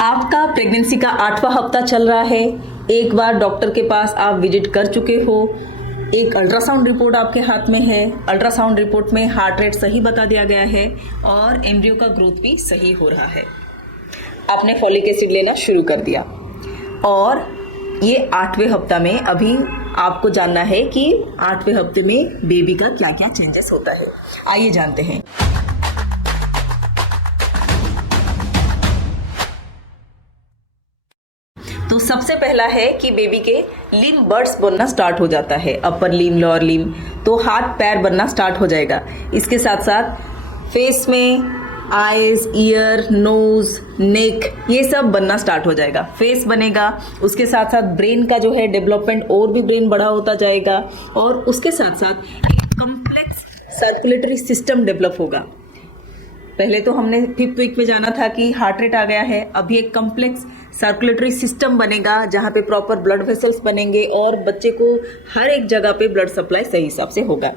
आपका प्रेगनेंसी का 8वां हफ्ता चल रहा है। एक बार डॉक्टर के पास आप विजिट कर चुके हो। एक अल्ट्रासाउंड रिपोर्ट आपके हाथ में है। अल्ट्रासाउंड रिपोर्ट में हार्ट रेट सही बता दिया गया है और एम्ब्रियो का ग्रोथ भी सही हो रहा है। आपने फॉलिक एसिड लेना शुरू कर दिया और ये 8वें हफ्ता में अभी आपको जानना है कि 8वें हफ्ते में बेबी का क्या क्या चेंजेस होता है। आइए जानते हैं। तो सबसे पहला है कि बेबी के लिम्ब बर्ड्स बनना स्टार्ट हो जाता है। अपर लिम्ब, लोअर लिम्ब, तो हाथ पैर बनना स्टार्ट हो जाएगा। इसके साथ साथ फेस में आईज, ईयर, नोज, नेक, ये सब बनना स्टार्ट हो जाएगा। फेस बनेगा, उसके साथ साथ ब्रेन का जो है डेवलपमेंट और भी ब्रेन बड़ा होता जाएगा और उसके साथ साथ कॉम्प्लेक्स सर्कुलेटरी सिस्टम डेवलप होगा। पहले तो हमने 5th वीक में जाना था कि हार्ट रेट आ गया है। अभी एक कॉम्प्लेक्स सर्कुलेटरी सिस्टम बनेगा जहाँ पे प्रॉपर ब्लड वेसल्स बनेंगे और बच्चे को हर एक जगह पे ब्लड सप्लाई सही हिसाब से होगा।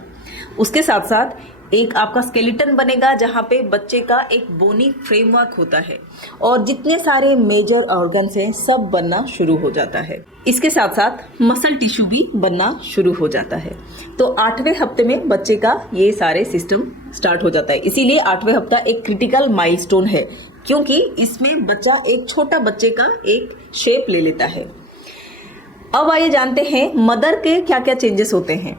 उसके साथ साथ एक आपका स्केलेटन बनेगा जहाँ पे बच्चे का एक बोनी फ्रेमवर्क होता है और जितने सारे मेजर ऑर्गन्स हैं सब बनना शुरू हो जाता है। इसके साथ साथ मसल टिश्यू भी बनना शुरू हो जाता है। तो 8वें हफ्ते में बच्चे का ये सारे सिस्टम स्टार्ट हो जाता है। इसीलिए 8वें हफ्ता एक क्रिटिकल माइलस्टोन है, क्योंकि इसमें बच्चा एक छोटा बच्चे का एक शेप ले लेता है। अब आइए जानते हैं मदर के क्या क्या चेंजेस होते हैं।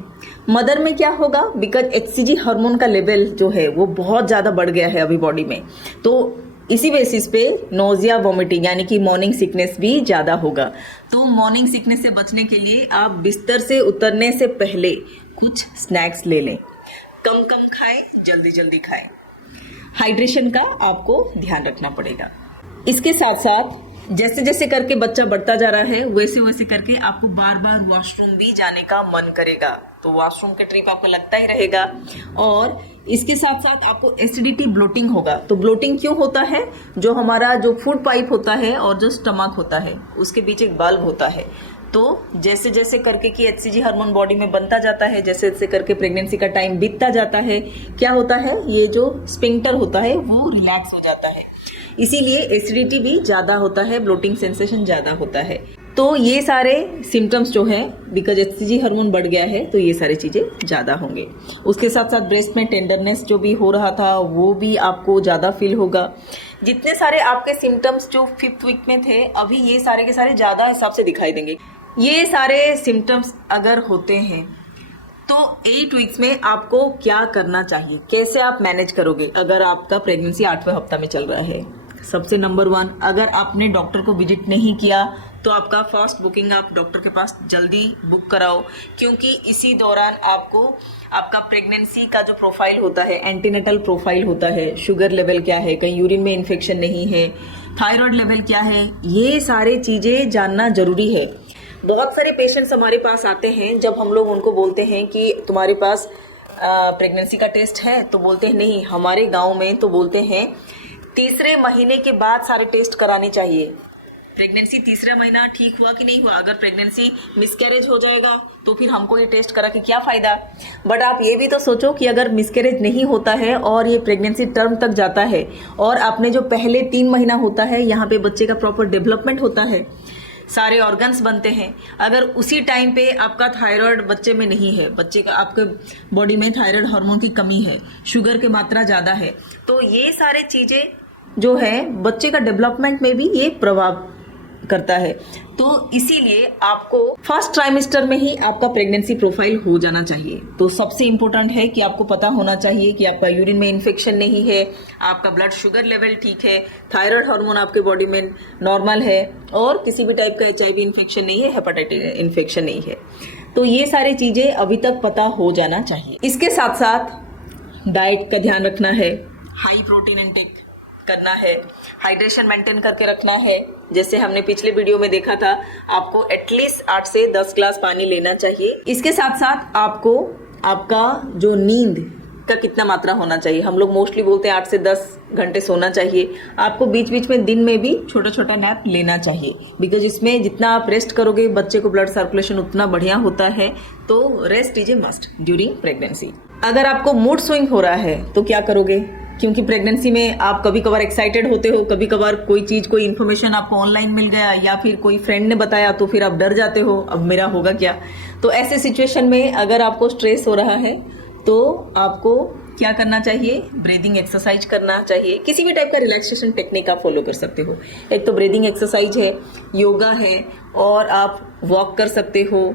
मदर में क्या होगा, बिकॉज HCG हार्मोन का लेवल जो है वो बहुत ज़्यादा बढ़ गया है अभी बॉडी में, तो इसी बेसिस पे नोजिया, वॉमिटिंग यानी कि मॉर्निंग सिकनेस भी ज़्यादा होगा। तो मॉर्निंग सिकनेस से बचने के लिए आप बिस्तर से उतरने से पहले कुछ स्नैक्स ले लें। कम कम खाएं, जल्दी जल्दी खाएं। हाइड्रेशन का आपको ध्यान रखना पड़ेगा। इसके साथ साथ जैसे जैसे करके बच्चा बढ़ता जा रहा है वैसे वैसे करके आपको बार बार वॉशरूम भी जाने का मन करेगा, तो वॉशरूम का ट्रिप आपको लगता ही रहेगा। और इसके साथ साथ आपको एसिडिटी, ब्लोटिंग होगा। तो ब्लोटिंग क्यों होता है, जो हमारा जो फूड पाइप होता है और जो स्टमक होता है उसके बीच एक बल्ब होता है। तो जैसे जैसे करके कि HCG हार्मोन बॉडी में बनता जाता है, जैसे जैसे करके प्रेगनेंसी का टाइम बीतता जाता है, क्या होता है, ये जो स्पिंक्टर होता है वो रिलैक्स हो जाता है। इसीलिए एसिडिटी भी ज्यादा होता है, ब्लोटिंग सेंसेशन ज्यादा होता है। तो ये सारे सिम्टम्स जो है, बिकॉज HCG हार्मोन बढ़ गया है तो ये सारी चीजें ज्यादा होंगे। उसके साथ साथ ब्रेस्ट में टेंडरनेस जो भी हो रहा था वो भी आपको ज्यादा फील होगा। जितने सारे आपके सिम्टम्स जो 5th वीक में थे, अभी ये सारे के सारे ज्यादा हिसाब से दिखाई देंगे। ये सारे सिम्टम्स अगर होते हैं तो 8 वीक्स में आपको क्या करना चाहिए, कैसे आप मैनेज करोगे अगर आपका प्रेगनेंसी 8वें हफ्ता में चल रहा है। सबसे नंबर 1, अगर आपने डॉक्टर को विजिट नहीं किया तो आपका फर्स्ट बुकिंग आप डॉक्टर के पास जल्दी बुक कराओ, क्योंकि इसी दौरान आपको आपका प्रेगनेंसी का जो प्रोफाइल होता है, एंटीनेटल प्रोफाइल होता है, शुगर लेवल क्या है, कहीं यूरिन में इन्फेक्शन नहीं है, थायराइड लेवल क्या है, ये सारे चीजें जानना जरूरी है। बहुत सारे पेशेंट्स हमारे पास आते हैं, जब हम लोग उनको बोलते हैं कि तुम्हारे पास प्रेगनेंसी का टेस्ट है तो बोलते हैं नहीं। हमारे गांव में तो बोलते हैं 3रे महीने के बाद सारे टेस्ट कराने चाहिए। प्रेगनेंसी 3रा महीना ठीक हुआ कि नहीं हुआ, अगर प्रेगनेंसी मिसकैरेज हो जाएगा तो फिर हमको ये टेस्ट करा के क्या फायदा। बट आप ये भी तो सोचो कि अगर मिसकैरेज नहीं होता है और ये प्रेगनेंसी टर्म तक जाता है और आपने जो पहले 3 महीना होता है यहाँ पे बच्चे का प्रॉपर डेवलपमेंट होता है, सारे ऑर्गन्स बनते हैं, अगर उसी टाइम पे आपका थायराइड बच्चे में नहीं है, बच्चे का आपके बॉडी में थायराइड हार्मोन की कमी है, शुगर की मात्रा ज्यादा है, तो ये सारे चीजें जो है बच्चे का डेवलपमेंट में भी ये प्रभाव करता है। तो इसीलिए आपको फर्स्ट ट्राइमेस्टर में ही आपका प्रेगनेंसी प्रोफाइल हो जाना चाहिए। तो सबसे इम्पोर्टेंट है कि आपको पता होना चाहिए कि आपका यूरिन में इन्फेक्शन नहीं है, आपका ब्लड शुगर लेवल ठीक है, थायराइड हार्मोन आपके बॉडी में नॉर्मल है और किसी भी टाइप का HIV इन्फेक्शन नहीं है, हेपेटाइटिस इन्फेक्शन नहीं है। तो ये सारी चीजें अभी तक पता हो जाना चाहिए। इसके साथ साथ डाइट का ध्यान रखना है, हाई प्रोटीन इंटेक करना है, हाइड्रेशन मेंटेन करके रखना है। जैसे हमने पिछले वीडियो में देखा था, आपको एटलीस्ट 8 से 10 ग्लास पानी लेना चाहिए। इसके साथ साथ आपको आपका जो नींद का कितना मात्रा होना चाहिए, हम लोग मोस्टली बोलते हैं 8 से 10 घंटे सोना चाहिए। आपको बीच बीच में दिन में भी छोटा छोटा नैप लेना चाहिए, बिकॉज इसमें जितना आप रेस्ट करोगे बच्चे को ब्लड सर्कुलेशन उतना बढ़िया होता है। तो rest is a must during pregnancy. अगर आपको मूड स्विंग हो रहा है तो क्या करोगे, क्योंकि प्रेगनेंसी में आप कभी कभार एक्साइटेड होते हो, कभी कभार कोई चीज, कोई इन्फॉर्मेशन आपको ऑनलाइन मिल गया या फिर कोई फ्रेंड ने बताया तो फिर आप डर जाते हो, अब मेरा होगा क्या। तो ऐसे सिचुएशन में अगर आपको स्ट्रेस हो रहा है तो आपको क्या करना चाहिए, ब्रीदिंग एक्सरसाइज करना चाहिए। किसी भी टाइप का रिलैक्सेशन टेक्निक आप फॉलो कर सकते हो। एक तो ब्रीदिंग एक्सरसाइज है, योगा है, और आप वॉक कर सकते हो,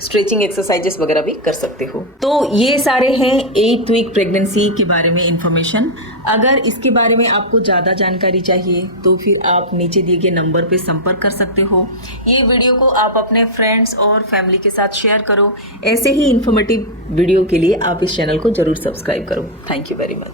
स्ट्रेचिंग एक्सरसाइजेस वगैरह भी कर सकते हो। तो ये सारे हैं 8th वीक प्रेगनेंसी के बारे में इंफॉर्मेशन। अगर इसके बारे में आपको ज़्यादा जानकारी चाहिए तो फिर आप नीचे दिए गए नंबर पे संपर्क कर सकते हो। ये वीडियो को आप अपने फ्रेंड्स और फैमिली के साथ शेयर करो। ऐसे ही इंफॉर्मेटिव वीडियो के लिए आप इस चैनल को जरूर सब्सक्राइब करो। Thank you very much.